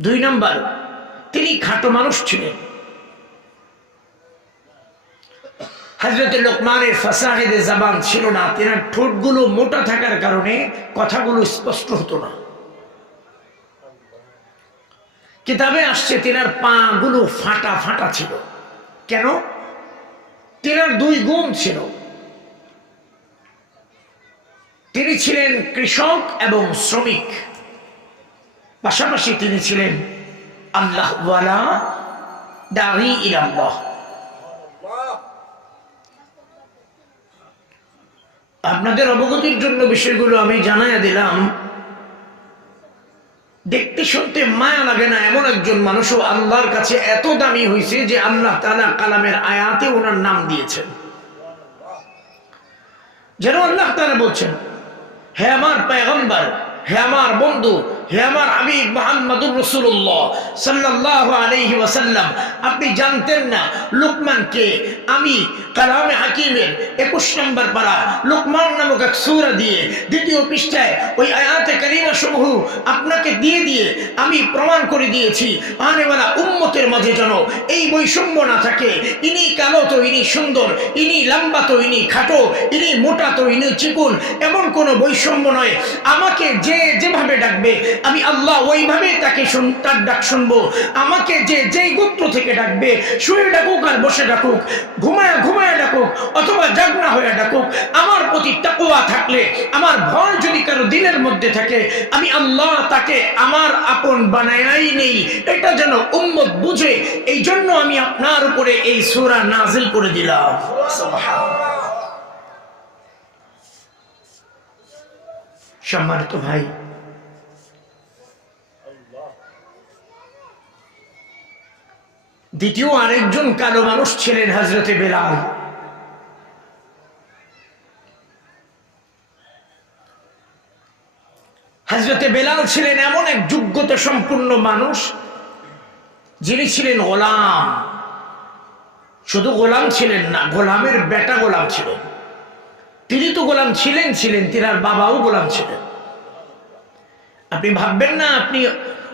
দুই নম্বর, তিনি খাটো মানুষ ছিলেন। হজরত লোকমানের ফাসাহেদে জাবান ছিল না, তেনার ঠোঁটগুলো মোটা থাকার কারণে কথাগুলো স্পষ্ট হতো না। কিতাবে আসছে তেনার পা গুলো ফাটা ফাটা ছিল। কেন? তেনার দুই গুণ ছিল। তিনি ছিলেন কৃষক এবং শ্রমিক। পাশাপাশি তিনি ছিলেন আল্লাহ দাঁড়ি ইলাল্লাহ। আপনাদের অবগতির জন্য বিষয়গুলো আমি জানাইয়া দিলাম। দেখতে শুনতে মায়া লাগে না এমন একজন মানুষও আল্লাহর কাছে এত দামি হয়েছে যে আল্লাহ তালা কালামের আয়াতে ওনার নাম দিয়েছেন। যেন আল্লাহ তারা বলছেন, হে আমার পেগম্বর, হে আমার বন্ধু হে আমার হাবিব মোহাম্মদুর রসুল্লাহ সাল্লাহ আলহি ওয়াসাল্লাম, আপনি জানতেন না লুকমানকে আমি কালামে হাকিমের একুশ নম্বর পাড়া লুকমান নামক এক সুরা দিয়ে দ্বিতীয় পৃষ্ঠায় ওই আয়াতে কালিমা সমূহ আপনাকে দিয়ে দিয়ে আমি প্রমাণ করে দিয়েছি। আনেওয়ালা উম্মতের মাঝে যেন এই বৈষম্য না থাকে। ইনি কালো তো ইনি সুন্দর, ইনি লম্বা তো ইনি খাটো, ইনি মোটা তো ইনি চিকুন, এমন কোনো বৈষম্য নয়। আমাকে যে যেভাবে ডাকবে আমি আল্লাহ ওইভাবে তাকে শুন- তার ডাক শুনব। আমাকে যে যেই গোত্র থেকে ডাকবে, শুয়ে ডাকুক আর বসে ডাকুক, ঘুমায় ঘুমায় ডাকুক অথবা জাগনা হয়ে ডাকুক, আমার প্রতি তাকোয়া থাকলে, আমার ভয় যদি কারও দিনের মধ্যে থাকে, আমি আল্লাহ তাকে আমার আপন বানায়াই নেই। এটা যেন উম্মত বুঝে এই জন্য আমি আপনার উপরে এই সূরা নাজিল করে দিলাম। সম্মানিত ভাই দ্বিতীয় আরেকজন কালো মানুষ ছিলেন হজরতে বেলাল। হজরতে বেলাল ছিলেন এমন এক যোগ্যতা সম্পূর্ণ মানুষ, যিনি ছিলেন গোলাম। শুধু গোলাম ছিলেন না, গোলামের বেটা গোলাম ছিলেন তিনি তো গোলাম ছিলেন ছিলেন তিনার বাবাও গোলাম ছিলেন। আপনি ভাববেন না, আপনি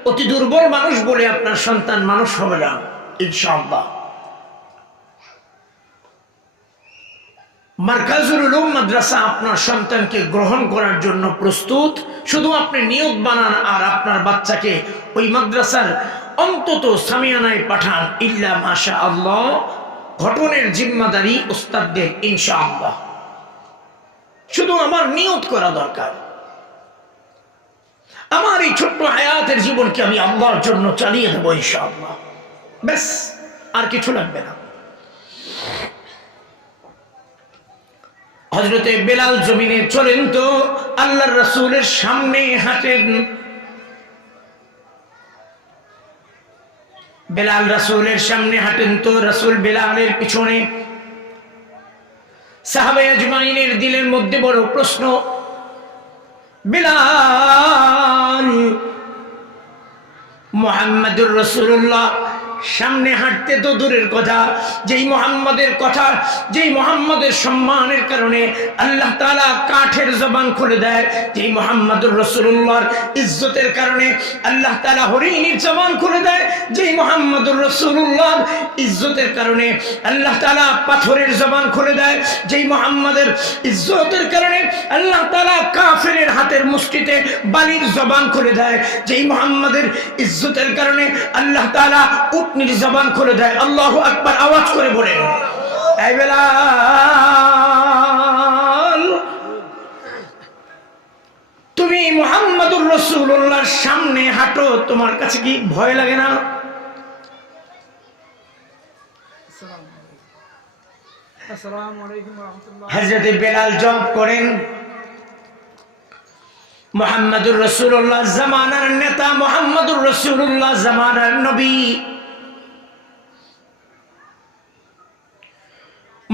অতি দুর্বল মানুষ বলে আপনার সন্তান মানুষ হবে না। ইনশাআল্লাহ। মার্কাজুল উলুম মাদ্রাসা আপনার সন্তানকে গ্রহণ করার জন্য প্রস্তুত। শুধু আপনি নিয়োগ বানান আর আপনার বাচ্চাকে ওই মাদ্রাসার অন্তত সামিয়ানায় পাঠান, ইল্লা মাশা আল্লাহ ঘটনের জিম্মাদারি ওস্তাদদের ইনশাআল্লাহ। শুধু আমার নিয়ত করা দরকার। আমার এই ছোট্ট হায়াতের জীবনকে আমি আল্লাহর জন্য চালিয়ে দেবো, ইনশাআল্লাহ। ব্যাস, আর কিছু লাগবে না। হজরতে বেলাল জমিনে চলেন তো, আল্লাহর রসুলের সামনে হাঁটেন। বেলাল রসুলের সামনে হাঁটেন তো, রসুল বেলালের পিছনে। সাহাবাই দিলের মধ্যে বড় প্রশ্ন, বেলাল মোহাম্মদুর রসুল্লাহ সামনে হাঁটতে তো দূরের কথা। যেই মোহাম্মদের কথা, যেই মোহাম্মদের সম্মানের কারণে আল্লাহ তালা কাঠের জবান খুলে দেয়। যেই মোহাম্মদুর রসুল্লাহর ইজ্জতের কারণে আল্লাহ তালা হরিণীর জবান খুলে দেয়। যেই মোহাম্মদুর রসুল্লাহর ইজ্জতের কারণে আল্লাহ তালা পাথরের জবান খুলে দেয়। যেই মোহাম্মদের ইজ্জতের কারণে আল্লাহ তালা কাফের হাতের মুষ্টিতে বালির জবান খুলে দেয়। যেই মোহাম্মদের ইজ্জতের কারণে আল্লাহ তালা উটনির জবান খুলে দেয় আল্লাহ আকবার আওয়াজ করে বলেন। এই তুমি মোহাম্মদুর রসুল্লাহর সামনে হাঁটো তোমার কাছে কি ভয় লাগে না? হজরত বেলাল জব করেন। মোহাম্মদুর রসুল্লাহ জামানার নেতা মোহাম্মদুর রসুল্লাহ জামানার নবী।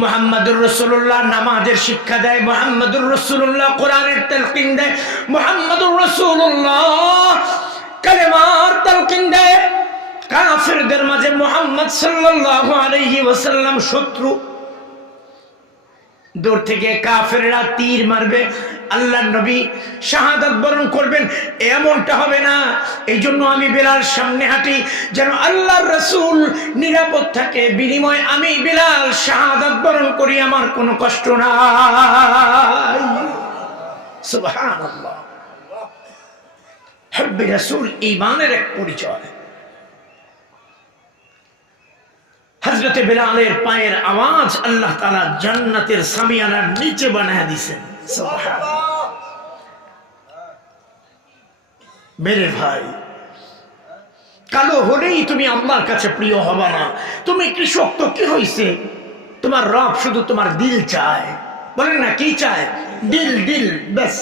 মোহাম্মদুর রসুল্লাহ নামাজের শিক্ষা দেয়, মোহাম্মদুর রসুল্লাহ কোরআনের তেলকিন দেয়, মোহাম্মদুর রসুল্লাহ কালেমার তেলকিন দেয়। কাফেরদের মাঝে মোহাম্মদ সাল্লাহ আলহি ওসাল্লাম শত্রু। দূর থেকে কাফেররা তীর মারবে আল্লাহ নবী শাহাদাত বরণ করবেন, এমনটা হবে না। এই জন্য আমি বেলাল সামনে হাঁটি, যেন আল্লাহর রসুল নিরাপদ থাকে। বিনিময় আমি বেলাল শাহাদাত বরণ করি, আমার কোনো কষ্ট নাই। সুবহানাল্লাহ। হব্বি রসুল ইমানের এক পরিচয়। হজরতে বেলালের পায়ের আওয়াজ আল্লাহ তালা জান্নাতের সামিয়ানার নিচে বানায় দিছেন। মেরে ভাই, কালো হলেই তুমি আল্লাহর কাছে প্রিয় হবা না। তুমি কৃষক তো কি হয়েছে তোমার রব শুধু তোমার দিল চায়। বলেন না, কি চায়? দিল দিল, ব্যাস।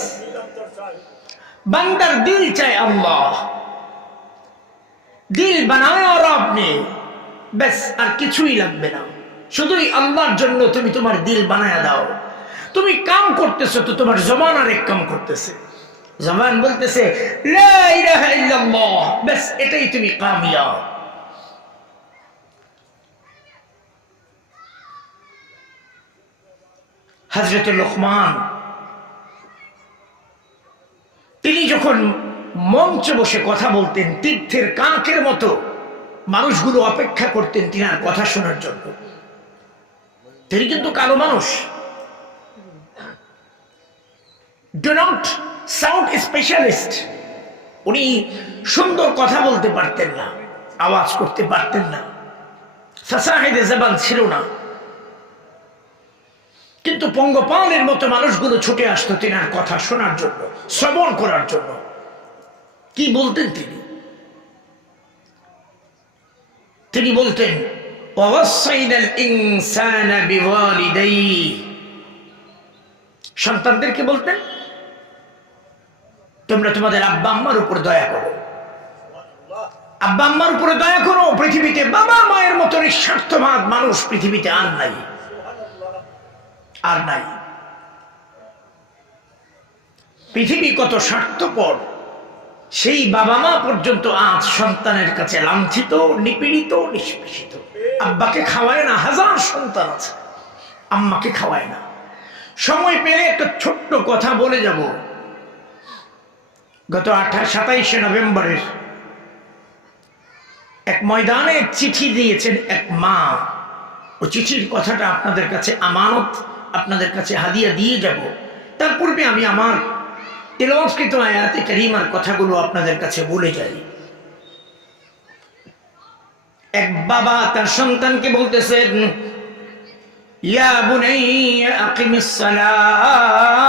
বান্দার দিল চায় আল্লাহ। দিল বানায় আর আপনি ব্যাস, আর কিছুই লাগবে না। শুধুই আল্লাহর জন্য তুমি তোমার দিল বানায় দাও। তুমি কাম করতেছো তো তোমার জমান আর এক কাম করতেছে। জমান বলতেছে ব্যাস, এটাই তুমি কামিয়াব। হজরত লোকমান, তিনি যখন মঞ্চে বসে কথা বলতেন, তীর্থের কাকের মতো মানুষগুলো অপেক্ষা করতেন তিনার কথা শোনার জন্য। তিনি কিন্তু কালো মানুষ। ডো নট সাউন্ড স্পেশালিস্ট উনি সুন্দর কথা বলতে পারতেন না, আওয়াজ করতে পারতেন না। ফাসাহেদে জবান ছিল না। কিন্তু পঙ্গপালের মতো মানুষগুলো ছুটে আসতো তিনার কথা শোনার জন্য, শ্রবণ করার জন্য। কি বলতেন তিনি? তিনি বলতেন সন্তানদেরকে বলতেন তোমরা তোমাদের আব্বা আম্মার উপর দয়া করো। আব্বা আম্মার উপরে দয়া করো, পৃথিবীতে বাবা মায়ের মতো নিঃস্বার্থবাদ মানুষ পৃথিবীতে আর নাই। আর নাই। পৃথিবী কত স্বার্থপর, সেই বাবা মা পর্যন্ত আজ সন্তানের কাছে লাঞ্ছিত, নিপীড়িত, নিষ্পেষিত। আব্বাকে খাওয়ায় না, হাজার সন্তান আছে। আম্মাকে খাওয়ায় না। সময় পেলে একটা ছোট্ট কথা বলে যাব। গত আঠাশ সাতাইশে নভেম্বরের এক ময়দানে চিঠি দিয়েছেন এক মা। ও চিঠির কথাটা আপনাদের কাছে আমানত, আপনাদের কাছে হাদিয়া দিয়ে যাব। তার পূর্বে আমি আমার তেলস্কৃত আয়াতে করিমার কথাগুলো আপনাদের কাছে বলে যাই। এক বাবা তার সন্তানকে বলতেছেন, ইয়া বুনাইয়া আকিমিস সালাহ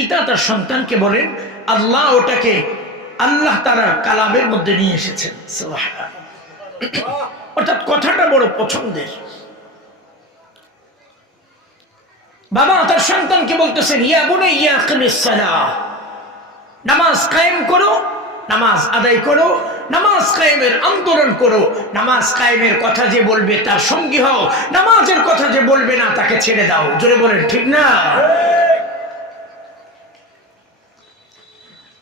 পিতা তার সন্তানকে বলেন, আল্লাহ ওটাকে আল্লাহ তারা কালামের মধ্যে নিয়ে এসেছেন। অর্থাৎ কথাটা বড় পছন্দের। বাবা তার সন্তানকে বলতেছেন, ইয়া বলে ইয়া নামাজ কায়েম করো, নামাজ আদায় করো, নামাজ কায়েমের আন্দোলন করো। নামাজ কায়েমের কথা যে বলবে তার সঙ্গী হও, নামাজের কথা যে বলবে না তাকে ছেড়ে দাও। জোরে বলেন, ঠিক না?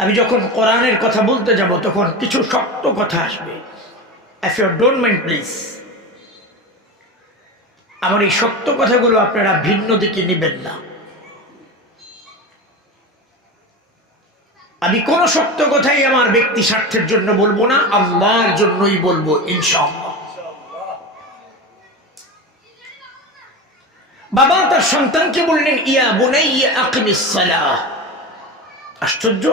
আমি যখন কোরআনের কথা বলতে যাব, তখন কিছু শক্ত কথা আসবে। If you don't mind please আমার এই শক্ত কথাগুলো আপনারা ভিন্ন দিকে নেবেন না। আমি কোন শক্ত কথাই আমার ব্যক্তি স্বার্থের জন্য বলব না, আল্লাহর জন্যই বলব, ইনশাআল্লাহ। বাবা তার সন্তানকে বললেন, ইয়া বুনাইয়া আকিমিস সালাহ। আশ্চর্য।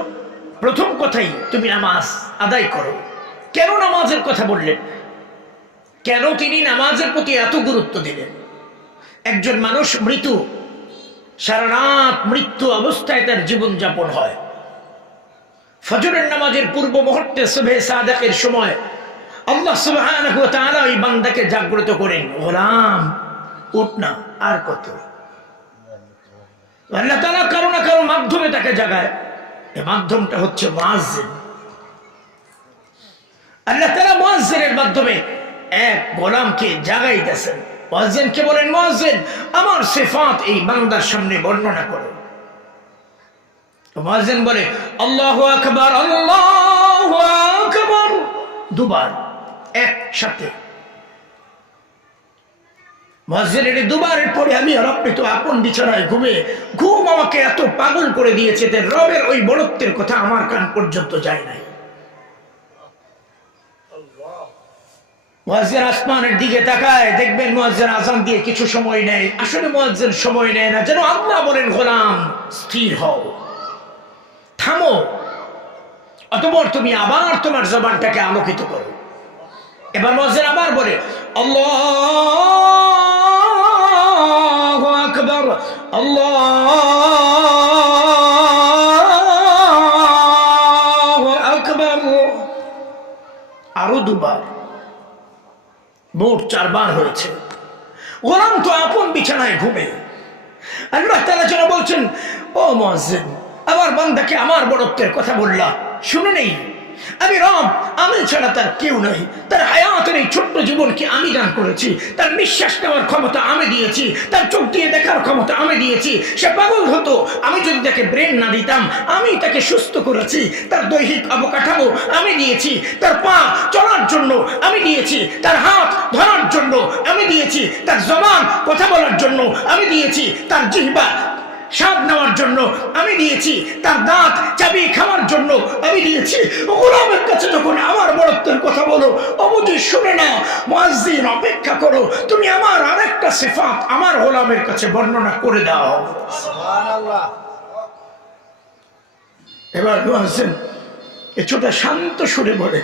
প্রথম কথাই তুমি নামাজ আদায় করো। কেন নামাজের কথা বললেন? কেন তিনি নামাজের প্রতি এত গুরুত্ব দিলেন? একজন মানুষ মৃত্যু, সারা রাত মৃত্যু অবস্থায় তার জীবন যাপন হয়। ফজরের নামাজের পূর্ব মুহূর্তে সুবে সাদাকের সময় আল্লাহ তাআলা ওই বান্দাকে জাগ্রত করেন, গোলাম, উঠ না, আর কত? আল্লাহ তাআলা কারও না কারও মাধ্যমে তাকে জাগায়। মাধ্যমটা হচ্ছে মুয়াজ্জিন। আল্লাহ তাআলা মুয়াজ্জিনের মাধ্যমে এক গোলামকে জাগাইতেছেন। মুয়াজ্জিনকে বলেন, মুয়াজ্জিন, আমার সিফাত এই বান্দার সামনে বর্ণনা করো। মুয়াজ্জিন বলে, আল্লাহু আকবার আল্লাহু আকবার। দুবার, একসাথে। দুবারের পরে আমি আপনি বিছানায় ঘুমে ঘুম আমাকে এত পাগল করে দিয়েছে যে রবের ওই বড়ত্বের কথা আমার কান পর্যন্ত যায় নাই। আসমানের দিকে তাকায়, দেখবেন মুয়াজ্জিন আজান দিয়ে কিছু সময় নেয় আসলে মুয়াজ্জিন সময় নেয় না, যেন আল্লাহ বলেন, গোলাম, স্থির হও। থামো। অতপর তুমি আবার তোমার জবানটাকে আলোকিত করো। এবার মুয়াজ্জিন আবার বলে আল্লাহু আকবার আল্লাহু আকবার। আরও দুবার, মোট চারবার হয়েছে। গোলাম তো আপন বিছানায় ঘুমে। আল্লাহ তালা যেন বলছেন, ও মহাজিন আমার বান্দাকে আমার বড়ত্বের কথা বললাম শুনে নেই? আমি রব আমি ছাড়া তার কেউ নাই। তার হায়াতের এই ছোট্ট জীবনকে আমি দান করেছি। তার নিঃশ্বাস নেওয়ার ক্ষমতা আমি দিয়েছি। তার চোখ দিয়ে দেখার ক্ষমতা আমি দিয়েছি। সে পাগল হতো, আমি যদি তাকে ব্রেন না দিতাম, আমি তাকে সুস্থ করেছি। তার দৈহিক অবকাঠামো আমি দিয়েছি। তার পা চলার জন্য আমি দিয়েছি। তার হাত ধরার জন্য আমি দিয়েছি। তার জবান কথা বলার জন্য আমি দিয়েছি। তার জিহ্বা স্বাদ নেওয়ার জন্য আমি দিয়েছি তার দাঁত চাবি খাওয়ার জন্য আমি দিয়েছি গোলামের কাছে যখন আমার বড়ত্বের কথা বলো অবধি শুনে না মহাজিন অপেক্ষা করো তুমি আমার আরেকটা সিফাত আমার গোলামের কাছে বর্ণনা করে দাও। এবার মহাজিন কিছুটা শান্ত সুরে বলে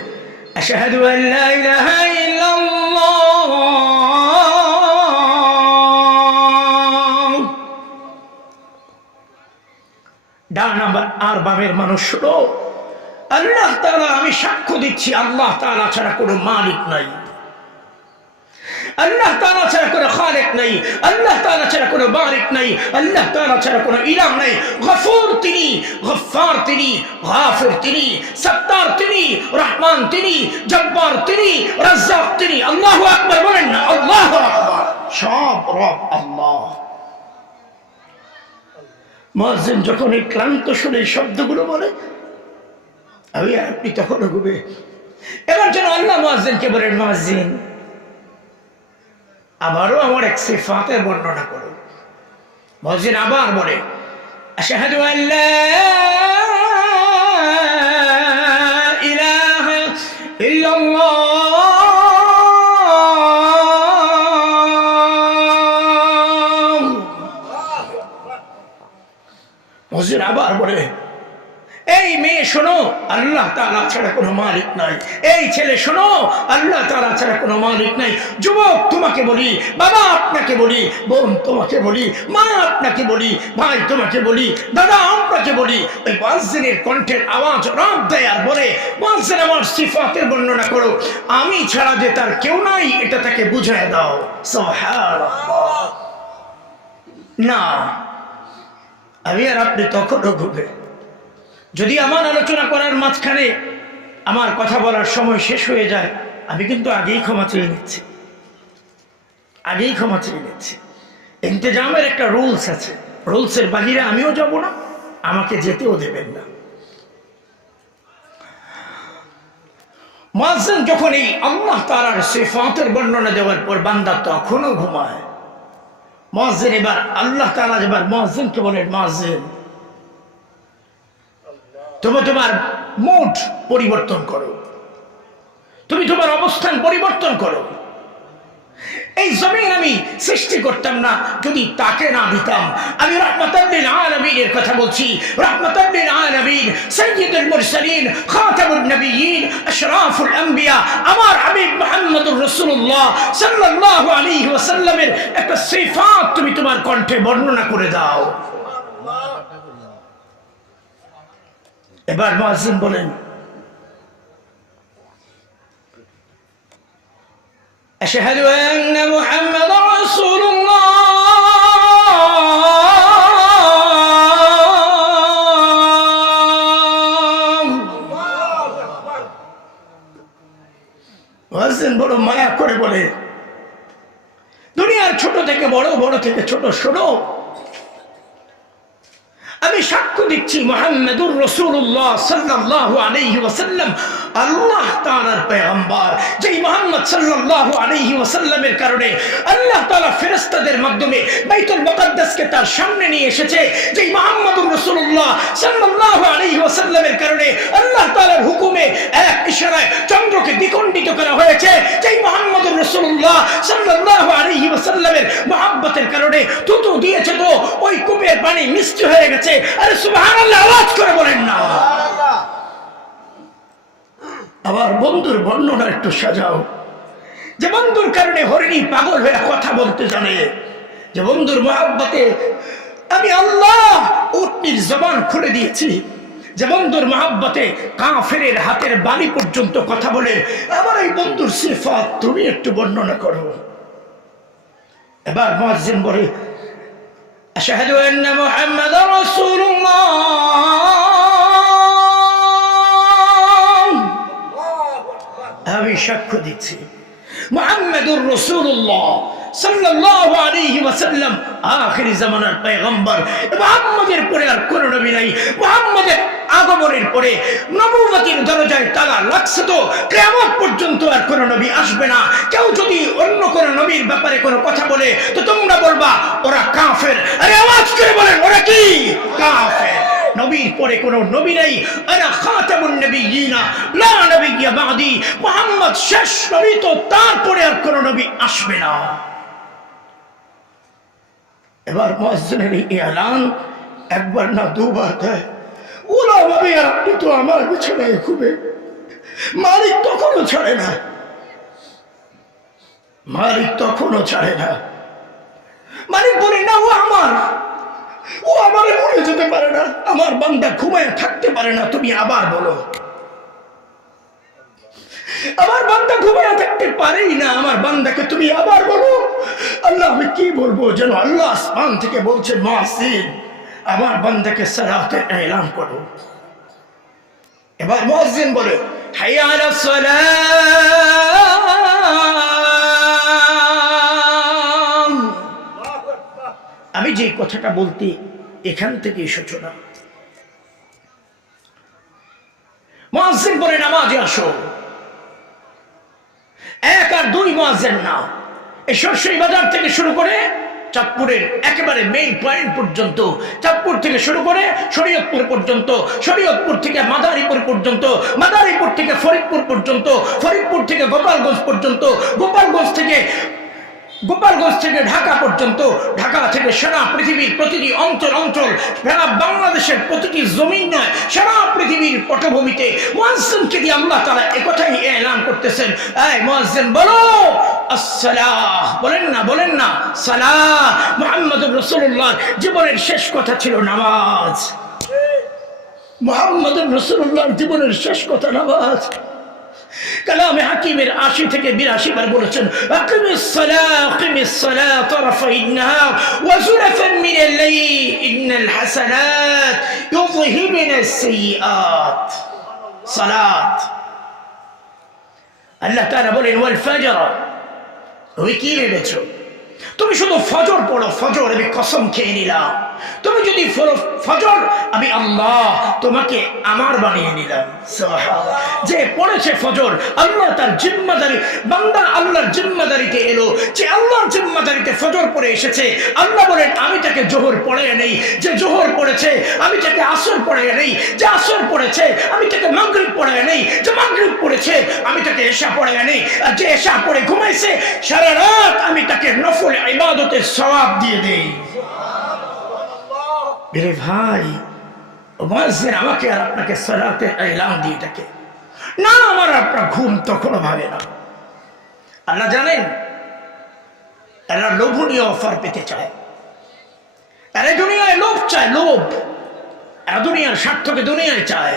আশহাদু আল্লা ইলাহা ইল্লাল্লাহ। ডান আমার আর বামের মানুষ আল্লাহ তাআলা, আমি সাক্ষ্য দিচ্ছি, আল্লাহ তাআলা ছাড়া কোনো মালিক নাই। আল্লাহ তাআলা ছাড়া কোনো খালেক নাই। আল্লাহ তাআলা ছাড়া কোনো মালিক নাই। আল্লাহ তাআলা ছাড়া কোনো ইলাহ নাই। গফুর তিনি, গফফার তিনি, গাফির তিনি, সত্তার তিনি, রহমান তিনি, জব্বার তিনি, রাজ্জাক তিনি। আল্লাহ আকবার বলেন না, আল্লাহু আকবার। সব রব আল্লাহ। মহাজিন যখন এই ক্লান্ত শুনে এই শব্দগুলো বলে, আমি আপনি তখনও ঘুমে এবার যেন আল্লাহ মহাজিনকে বলেন, মহাজিন, আবারও আমার এক সিফাতের বর্ণনা করো। মহাজিন আবার বলে, আশাহাদু আল্লা বলে, এই মেয়ে শোনো, আল্লাহ তালা ছাড়া কোনো মালিক নাই। এই ছেলে শোনো, আল্লাহ তালা ছাড়া কোনো মালিক নাই। যুবক তোমাকে বলি, বাবা আপনাকে বলি, বোন তোমাকে বলি, মা আপনাকে বলি, ভাই তোমাকে বলি, দাদা আপনাকে বলি। ওই মসজিদের কণ্ঠের আওয়াজ রব দেয় আর বলে মসজিদ আমার সিফাতের বর্ণনা করো। আমি ছাড়া যে তার কেউ নাই, এটা তাকে বুঝায় দাও। না আমি আর আপনি তখনও ঘুমে। যদি আমার আলোচনা করার মাঝখানে আমার কথা বলার সময় শেষ হয়ে যায়, আমি কিন্তু আগেই ক্ষমা চেয়ে নিচ্ছি। আগেই ক্ষমা চেয়ে নিচ্ছি। ইন্তেজামের একটা রুলস আছে। রুলসের বাহিরে আমিও যাব না, আমাকে যেতেও দেবেন না। মাঝন যখন এই আল্লাহ তালার সেফাতের বর্ণনা দেওয়ার পর বান্দা তখনও ঘুমায়। মসজিদ এবার, আল্লাহ তালা এবার মসজিদকে বলেন মসজিদ তুমি তোমার মুড পরিবর্তন করো। তুমি তোমার অবস্থান পরিবর্তন করো। এই জমিন আমি সৃষ্টি করতাম না, যদি তাকে না দিতাম। আমি রহমতাল্লিল আলমিনের কথা বলছি। রহমতাল্লিল আলমিন সৈয়দুল মুরসালিন, খাতামুন নবীন আশরাফুল আম্বিয়া, আমার হাবিব মুহাম্মদুর রাসূলুল্লাহ সাল্লাল্লাহু আলাইহি ওয়াসাল্লামের একটা সিফাত। তোমার কণ্ঠে বর্ণনা করে দাও এবার মুয়াজ্জিন বলেন أشهد أن محمد رسول الله ছোট থেকে বড় বড় থেকে ছোট শোনো। আমি সাক্ষ্য দিচ্ছি মোহাম্মদুর রসুল্লাহ সাল্লাহ ওয়াসাল্লাম। আল্লাহ তাআলার পয়গম্বর। যেই মুহাম্মদ সাল্লাল্লাহু আলাইহি ওয়াসাল্লামের কারণে আল্লাহ তাআলা ফেরেশতাদের মাধ্যমে বাইতুল মুকাদ্দাসকে তার সামনে নিয়ে এসেছে। যেই মুহাম্মদুর রাসূলুল্লাহ সাল্লাল্লাহু আলাইহি ওয়াসাল্লামের কারণে আল্লাহ তাআলার হুকুমে এক ইশারায় চন্দ্রকে দ্বিখণ্ডিত করা হয়েছে। যেই মুহাম্মদুর রাসূলুল্লাহ সাল্লাল্লাহু আলাইহি ওয়াসাল্লামের মহব্বতের কারণে তুতু দিয়েছে তো, ওই কূপের পানি মিষ্টি হয়ে গেছে। আরে সুবহানাল্লাহ, আওয়াজ করে বলেন না। আবার বন্ধুর বর্ণনা একটু সাজাও। যে বন্ধুর কারণে হরিণী পাগল হয়ে কথা বলতে জানে। যে বন্ধুর মহাব্বতে আমি আল্লাহ উটনির জবান খুলে দিয়েছি। যে বন্ধুর মহাব্বতে কাফেরের হাতের বাণী পর্যন্ত কথা বলে আমার এই বন্ধুর সিফাত তুমি একটু বর্ণনা করো। এবার মহাজিন বলে, আশহাদু আন্না মুহাম্মাদার রাসূলুল্লাহ। আমি সাক্ষ্য দিচ্ছি। মুহাম্মাদুর মুহাম্মাদের পরে আর নবী পরে তালা লাগছে তো পর্যন্ত আর কোনো নবী আসবে না। কেউ যদি অন্য কোনো নবীর ব্যাপারে কোনো কথা বলে, তো তোমরা বলবা, ওরা কাফের। আরে আওয়াজ করে বলেন, ওরা কি? কাফের। নবীর পরে কোনো নবী নেই। আনা খাতামুন নবিয়িনা লা নবিয়্যা বাদি। মুহাম্মদ শেষ নবী তো তারপরে আর কোনো নবী আসবে না। এবার মুয়াজ্জিনের এই এলান একবার না দুবার দেয়। ওলা ভাবে, আপনি তো আমার বিছানায় খুবে মালিক তখনও ছাড়ে না। মালিক তখনও ছাড়ে না। মালিক বলে, না, ও আমার। ও আমার মরে যেতে পারে না। আমার বান্দা ঘুমায় থাকতে পারে না, তুমি আবার বলো। আমার বান্দা ঘুমায় থাকতে পারেই না, আমার বান্দাকে তুমি আবার বলো। আল্লাহ, আমি কি বলব যেন আল্লাহ আসমান থেকে বলছে মাসিন আমার বান্দাকে সালাতে এলান করো। এবার মসজিদ বলে হাইয়া আলাস সালাম। আমি যে কথাটা বলতে এখান থেকে সূচনা মহাজিন বলে নামাজে আসো। এক আর দুই মহাজেন না এই সরষই বাজার থেকে শুরু করে চাঁদপুরের একেবারে মেইন পয়েন্ট পর্যন্ত, চাঁদপুর থেকে শুরু করে শরীয়তপুর পর্যন্ত, শরীয়তপুর থেকে মাদারীপুর পর্যন্ত, মাদারীপুর থেকে ফরিদপুর পর্যন্ত, ফরিদপুর থেকে গোপালগঞ্জ পর্যন্ত, গোপালগঞ্জ থেকে গোপালগঞ্জ থেকে ঢাকা পর্যন্ত, ঢাকা থেকে সারা পৃথিবীর প্রতিটি অঞ্চল অঞ্চল, সারা বাংলাদেশের প্রতিটি জমিন নয়, সারা পৃথিবীর পটভূমিতে মোয়াজ্জেমকে দিয়ে আল্লাহ তারা একথাই এলান করতেছেন। এই মোয়াজ্জেম বলো বলেন না বলেন না সালাহ মোহাম্মদুর রসুল্লাহ জীবনের শেষ কথা ছিল নামাজ। মোহাম্মদুর রসুল্লাহর জীবনের শেষ কথা নামাজ। كلام حكيم العاشي تكي براشي بربولة أقم الصلاة أقم الصلاة طرف النهار. وزلفا من الليل إن الحسنات يذهبن السيئات. صلاة. الله تعالى بولين والفجر. ويكيمي بتشوف তুমি শুধু ফজর পড়ো, ফজর, আমি কসম খেয়ে নিলাম। তুমি যদি ফজর, আমি আল্লাহ তোমাকে আমার বানিয়ে নিলাম। যে পড়েছে ফজর, আল্লাহ তার জিম্মাদারি, বান্দা আল্লাহর জিম্মাদারিতে এলো। যে আল্লাহর জিম্মাদারিতে ফজর পড়ে এসেছে, আল্লাহ বলেন, আমি তাকে জোহর পড়ে নেই। যে জোহর পড়েছে, আমি তাকে আসর পড়ে নেই। যে আসর পড়েছে, আমি তাকে মাগরিব পড়ে নেই। যে মাগরিব পড়েছে, আমি তাকে এশা পড়ে নেই। আর যে এশা পড়ে ঘুমাইছে, সারা রাত আমি তাকে নফল ইবাদতের সওয়াব দিয়ে দেই। মেরে ভাই আমাকে আর আপনাকে সালাতে এলান দিয়ে ডাকে। না, আমার আপনার ঘুম তখনও ভাবে না। আল্লাহ জানেন, এরা লোভনীয় অফার পেতে চায়। এরা দুনিয়ায় লোভ চায়, লোভ। এরা দুনিয়ার স্বার্থকে দুনিয়ায় চায়।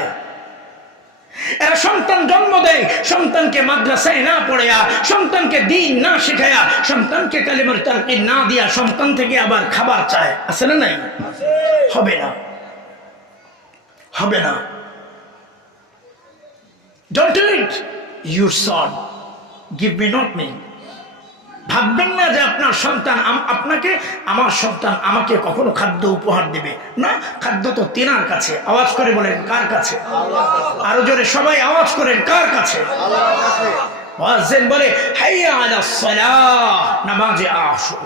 এরা সন্তান জন্ম দেয়, সন্তানকে মাদ্রাসায় না পড়েয়া, সন্তানকে দিন না শেখায়া, সন্তানকে কালিমার তালকিন না দিয়া সন্তান থেকে আবার খাবার চায়। আছে না নাই? হবে না। হবে না। Don't it your son give me not me ভাববেন না যে আপনার সন্তান আপনাকে, আমার সন্তান আমাকে কখনো খাদ্য উপহার দেবে। না, খাদ্য তো তেনার কাছে। আওয়াজ করে বলেন, কার কাছে? আরও জোরে সবাই আওয়াজ করেন, কার কাছে? বলে, হাইয়া নামাজে আসো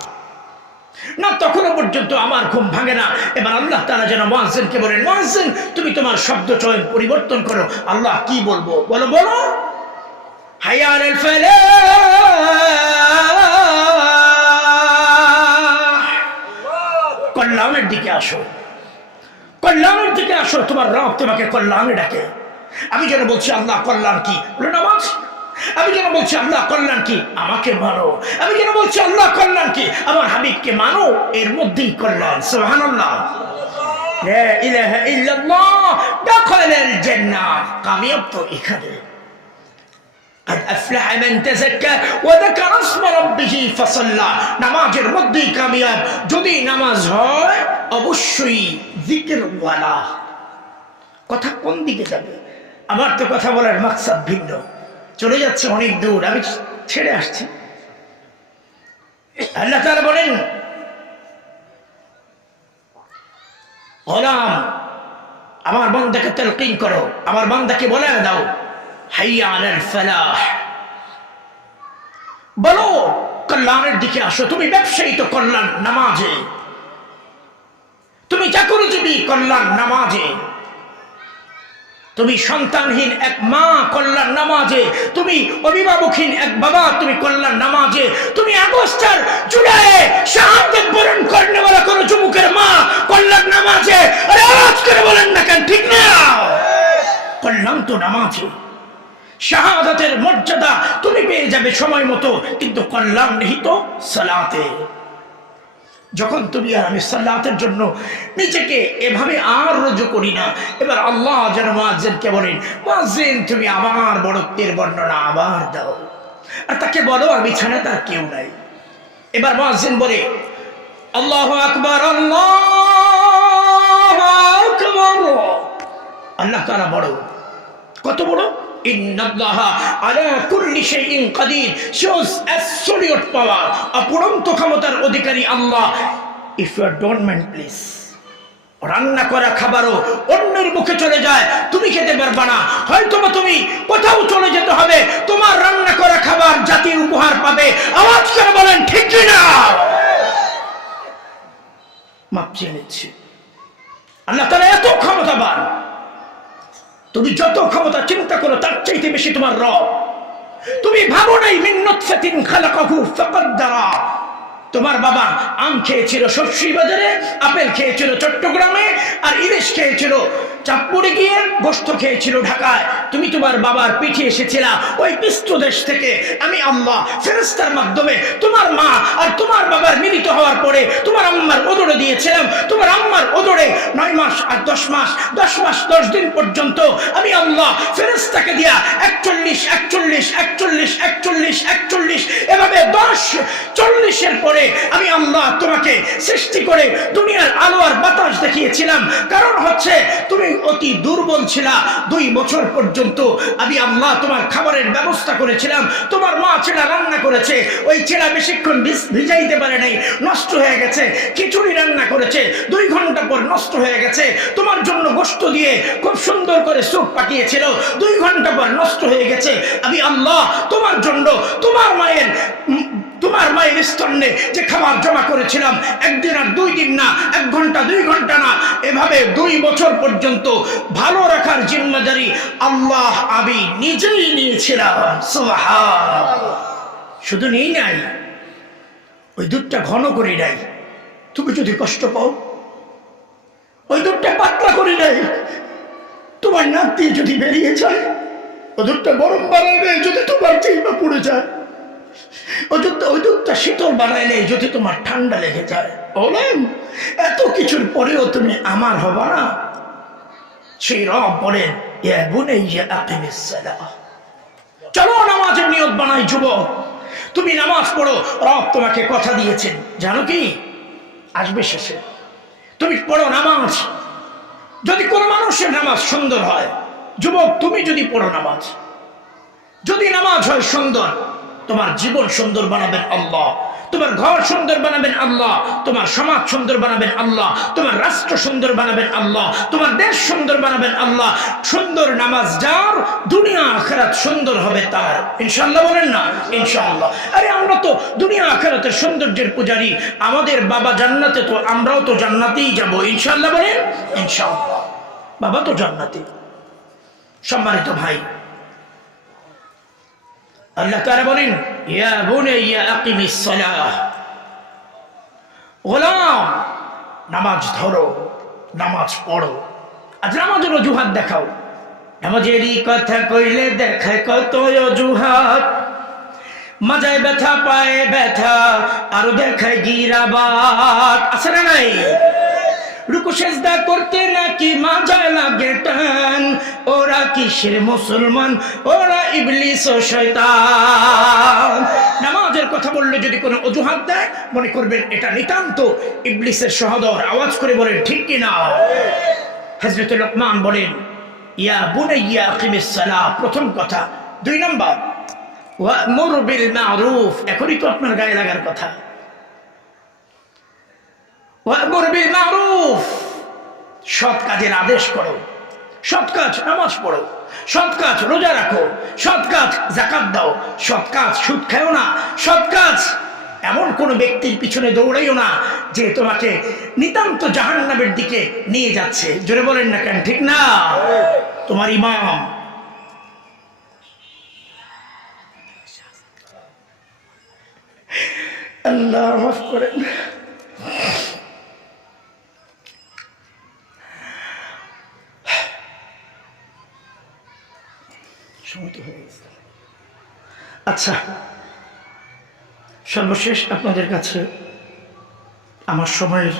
না, তখনও পর্যন্ত আমার ঘুম ভাঙে না। এবার আল্লাহ তারা যেন মহাজেনকে বলেন মহাজেন তুমি তোমার শব্দ চয়ন পরিবর্তন করো। আল্লাহ কি বলব? বলো বলো। হায়াল কল্যাণের দিকে আসো। কল্যাণের দিকে আসো, তোমার রব তোমাকে কল্যাণে ডাকে। আমি যেন বলছি, আল্লাহ কল্যাণ কি? নামাজ আমি যেন বলছি, আল্লাহ কল্যাণ কি? আমাকে মানো। আমি যেন বলছি, আল্লাহ কল্যাণ কি? আমার হাবিবকে মানো, এর মধ্যেই কল্যাণ। জান্নাহ কামিয়াব তো এখানে। قد أفلح من تزكى وذكر اسم ربه فصلى নামাজের মধ্যেই কামিয়াব যদি নামাজ হয় অবশ্যই জিকির ওয়ালা কথা কোন দিকে যাবে আমার তো কথা বলার মাকসাদ ভিন্ন চলে যাচ্ছে অনেক দূর আমি ছেড়ে আসছি আল্লাহ তাআলা বলেন গোলাম আমার বান্দাকে তালকিন করো আমার বান্দাকে বলে দাও হাইয়া আলাল ফালাহ বলো কল্যাণের দিকে আসো, তুমি ব্যবসায়ী তো কল্যাণ নামাজে। তুমি চাকরিজীবী কল্যাণ নামাজে। তুমি সন্তানহীন এক মা কল্যাণ নামাজে। তুমি অভিভাবকহীন এক বাবা তুমি কল্যাণ নামাজে। তুমি আগস্টার জুলাই শাহাদত বরণ করনেওয়ালা কোন যুবকের মা কল্যাণ নামাজে। আরে আওয়াজ করে বলেন না কেন, ঠিক না? কল্যাণ তো নামাজে। শাহাদাতের মর্যাদা তুমি পেয়ে যাবে সময় মতো। কিন্তু কল্যাণ নিহিত সালাতে। যখন তুমি আর আমি সাল্লাতের জন্য নিজেকে এভাবে আর রুজু করি না, এবার আল্লাহ যেন মাজিনকে বলেন মাজিন তুমি আমার বড়ত্বের বর্ণনা আবার দাও। আর তাকে বলো আমি ছাড়া তার কেউ নাই। এবার মাজিন বলে, আল্লাহ আকবর, আল্লাহ আল্লাহ তারা বড়, কত বড়? ক্ষমতার অধিকারী প্লিজ রান্না করা খাবারও অন্যের মুখে চলে যায়, তুমি খেতে না। হয়তো তুমি কোথাও চলে যেতে হবে, তোমার রান্না করা খাবার জাতির উপহার পাবে। আওয়াজ করে বলেন, ঠিক না মাপ চেয়ে নিচ্ছি। আল্লাহ তারা এত ক্ষমতাবান। তুমি যত ক্ষমতা চিন্তা করো, তার চাইতে বেশি তোমার রব। তুমি ভাবো নাই মিন্নত ফাতিন খালাকাহু ফাকাদ্দারা তোমার বাবা আম খেয়েছিল শস্যি বাজারে আপেল খেয়েছিল চট্টগ্রামে, আর ইলিশ খেয়েছিল চাঁদপুরে গিয়ে গোস্ত খেয়েছিল ঢাকায়। তুমি তোমার বাবার পিঠে এসেছিলা ওই পিষ্ট দেশ থেকে। আমি আম্মা ফেরেস্তার মাধ্যমে তোমার মা আর তোমার বাবার মিলিত হওয়ার পরে তোমার আম্মার ওদরে দিয়েছিলাম। তোমার আম্মার ওদরে নয় মাস আর দশ মাস দশ মাস, দশ দিন পর্যন্ত আমি আল্লাহ ফেরেস্তাকে দিয়া একচল্লিশ একচল্লিশ একচল্লিশ একচল্লিশ একচল্লিশ, এভাবে দশ, চল্লিশের পরে আমি আল্লাহ তোমাকে সৃষ্টি করে দুনিয়ার আলো আর বাতাস দেখিয়েছিলাম। কারণ হচ্ছে তুমি অতি দুর্বল ছিলা দুই বছর পর্যন্ত আমি আল্লাহ তোমার খাবারের ব্যবস্থা করেছিলাম। তোমার মা ছেলা রান্না করেছে। ওই ছেলা বেশিক্ষণ ভিজ- ভিজাইতে পারে নাই, নষ্ট হয়ে গেছে। খিচুড়ি রান্না করেছে। দুই ঘণ্টা পর নষ্ট হয়ে গেছে। তোমার জন্য গোস্ত দিয়ে খুব সুন্দর করে স্যুপ পাকিয়েছিল। দুই ঘণ্টা পর নষ্ট হয়ে গেছে। আমি আল্লাহ তোমার জন্য তোমার মায়ের তোমার মায়ের স্তন্যে যে খাবার জমা করেছিলাম, একদিন আর দুই দিন না, এক ঘণ্টা, দুই ঘণ্টা না, এভাবে দুই বছর পর্যন্ত ভালো রাখার জিম্মাদারি আল্লাহ আমি নিজেই নিয়েছিলাম। শুধু নেই নাই, ওই দুধটা ঘন করে নাই। তুমি যদি কষ্ট পাও, ওই দুধটা পাতলা করে নাই। তোমার নাক দিয়ে যদি বেরিয়ে যায়, ওই দুধটা গরম বানাবে যদি তোমার চিহ্ন পড়ে যায়। ওই দুধটা ওই দুধটা শীতল বানাইলে যদি তোমার ঠান্ডা লেগে যায়। বলেন। এত কিছুর পরেও তুমি আমার হবা না। সেই রব বলেন চলো নামাজের নিয়ত বানাই যুবক। তুমি নামাজ পড়ো রব তোমাকে কথা দিয়েছেন। জানো কি? আসবে শেষে। তুমি পড়ো নামাজ। যদি কোনো মানুষের নামাজ সুন্দর হয় যুবক তুমি যদি পড়ো নামাজ। যদি নামাজ হয় সুন্দর তোমার জীবন সুন্দর বানাবেন আল্লাহ। তোমার ঘর সুন্দর বানাবেন আল্লাহ। তোমার সমাজ সুন্দর বানাবেন আল্লাহ। তোমার রাষ্ট্র সুন্দর বানাবেন আল্লাহ। তোমার দেশ সুন্দর বানাবেন আল্লাহ। সুন্দর নামাজ যার, দুনিয়া আখেরাত সুন্দর হবে তার। ইনশাল্লাহ বলেন না? ইনশাআল্লাহ। আরে আমরা তো দুনিয়া আখেরাতের সৌন্দর্যের পূজারি। আমাদের বাবা জান্নাতে তো, আমরাও তো জান্নাতেই যাব। ইনশাল্লাহ বলেন? ইনশাআল্লাহ। বাবা তো জান্নাতে। সম্মানিত ভাই আল্লাহ তারা বলেন, ইয়া বুনাইয়া আকিমিস সালাহ। গোলাম, নামাজ ধরো, নামাজ পড়ো, আজ নামাজের অজুহাত দেখাও। নামাজেরই কথা কইলে দেখায় কত অজুহাত। মাজায় ব্যথা, পায়ে ব্যথা, আরও দেখায় গিরাবাত। আছে না নাই? রুকু সেজদা করতে নাকি মাজায় লাগে টান? ওরা কিসের মুসলমান? ওরা ইবলিস ও শয়তান। নামাজের কথা বললে যদি কোনো অজুহাত দেয়, মনে করবেন এটা নিতান্ত ইবলিসের সহদর। আওয়াজ করে বলেন, ঠিক কি না? হজরত লোকমান বলেন, ইয়া বুনাইয়া আকিমিস সালাহ। প্রথম কথা। দুই নম্বর ওয়ামুর বিল মারুফ। এখনই তো আপনার গায়ে লাগার কথা। বিল মারুফ সৎ কাজের আদেশ করো। সৎ কাজ নামাজ পড়ো। সৎ কাজ রোজা রাখো। সৎ কাজ জাকাত দাও। সৎ কাজ সুদ খাও না। সৎ কাজ এমন কোন ব্যক্তির পিছনে দৌড়াইও না যে তোমাকে নিতান্ত জাহান্নামের দিকে নিয়ে যাচ্ছে। জোরে বলেন না কেন? ঠিক না? তোমার ইমাম। আল্লাহ মাফ করেন। সময় তো হয়ে গেছে। আচ্ছা সর্বশেষ আপনাদের কাছে আমার সময়ের